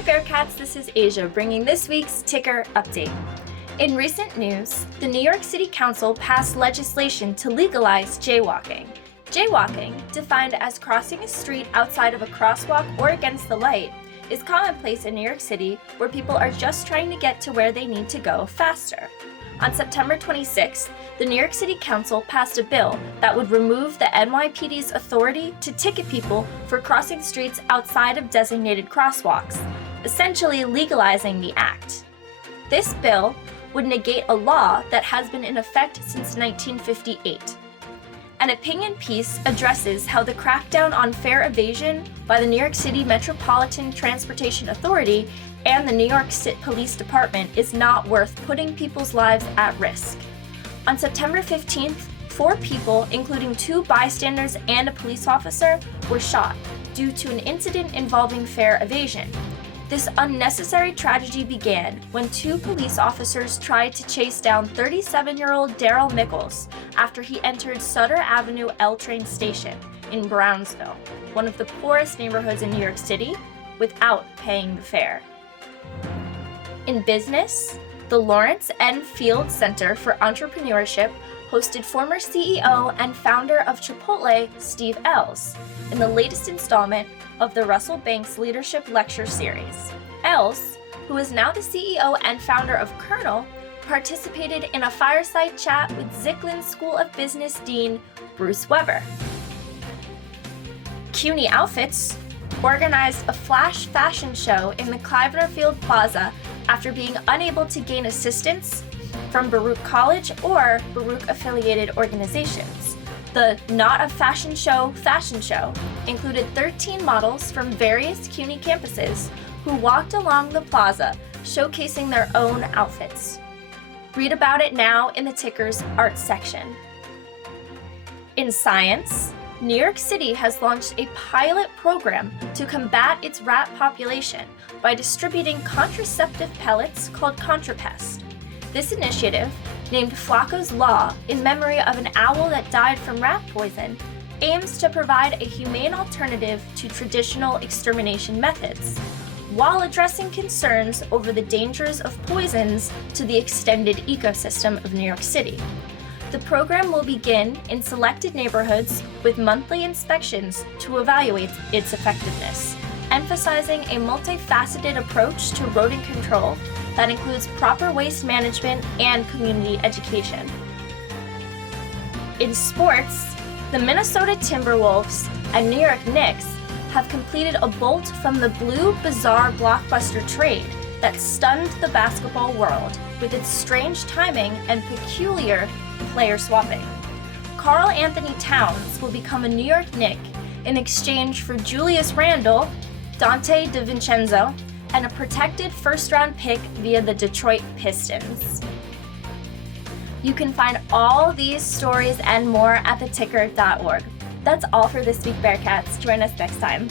Hi Bearcats, this is Asia bringing this week's ticker update. In recent news, the New York City Council passed legislation to legalize jaywalking. Jaywalking, defined as crossing a street outside of a crosswalk or against the light, is commonplace in New York City where people are just trying to get to where they need to go faster. On September 26th, the New York City Council passed a bill that would remove the NYPD's authority to ticket people for crossing streets outside of designated crosswalks, essentially legalizing the act. This bill would negate a law that has been in effect since 1958. An opinion piece addresses how the crackdown on fare evasion by the New York City Metropolitan Transportation Authority and the New York City Police Department is not worth putting people's lives at risk. On September 15th, 4 people, including 2 bystanders and a police officer, were shot due to an incident involving fare evasion. This unnecessary tragedy began when 2 police officers tried to chase down 37-year-old Daryl Mickles after he entered Sutter Avenue L train station in Brownsville, one of the poorest neighborhoods in New York City, without paying the fare. In business, the Lawrence N. Field Center for Entrepreneurship hosted former CEO and founder of Chipotle, Steve Ells, in the latest installment of the Russell Banks Leadership Lecture Series. Ells, who is now the CEO and founder of Kernel, participated in a fireside chat with Zicklin School of Business Dean Bruce Weber. CUNY Outfits organized a flash fashion show in the Clivener Field Plaza after being unable to gain assistance from Baruch College or Baruch-affiliated organizations. The Not a Fashion Show included 13 models from various CUNY campuses who walked along the plaza showcasing their own outfits. Read about it now in the ticker's arts section. In science, New York City has launched a pilot program to combat its rat population by distributing contraceptive pellets called Contrapest. This initiative, named Flacco's Law in memory of an owl that died from rat poison, aims to provide a humane alternative to traditional extermination methods, while addressing concerns over the dangers of poisons to the extended ecosystem of New York City. The program will begin in selected neighborhoods with monthly inspections to evaluate its effectiveness, emphasizing a multifaceted approach to rodent control that includes proper waste management and community education. In sports, the Minnesota Timberwolves and New York Knicks have completed a bolt from the Blue Bizarre blockbuster trade that stunned the basketball world with its strange timing and peculiar player swapping. Karl Anthony Towns will become a New York Knick in exchange for Julius Randle, Dante DiVincenzo, and a protected first-round pick via the Detroit Pistons. You can find all these stories and more at theticker.org. That's all for this week, Bearcats. Join us next time.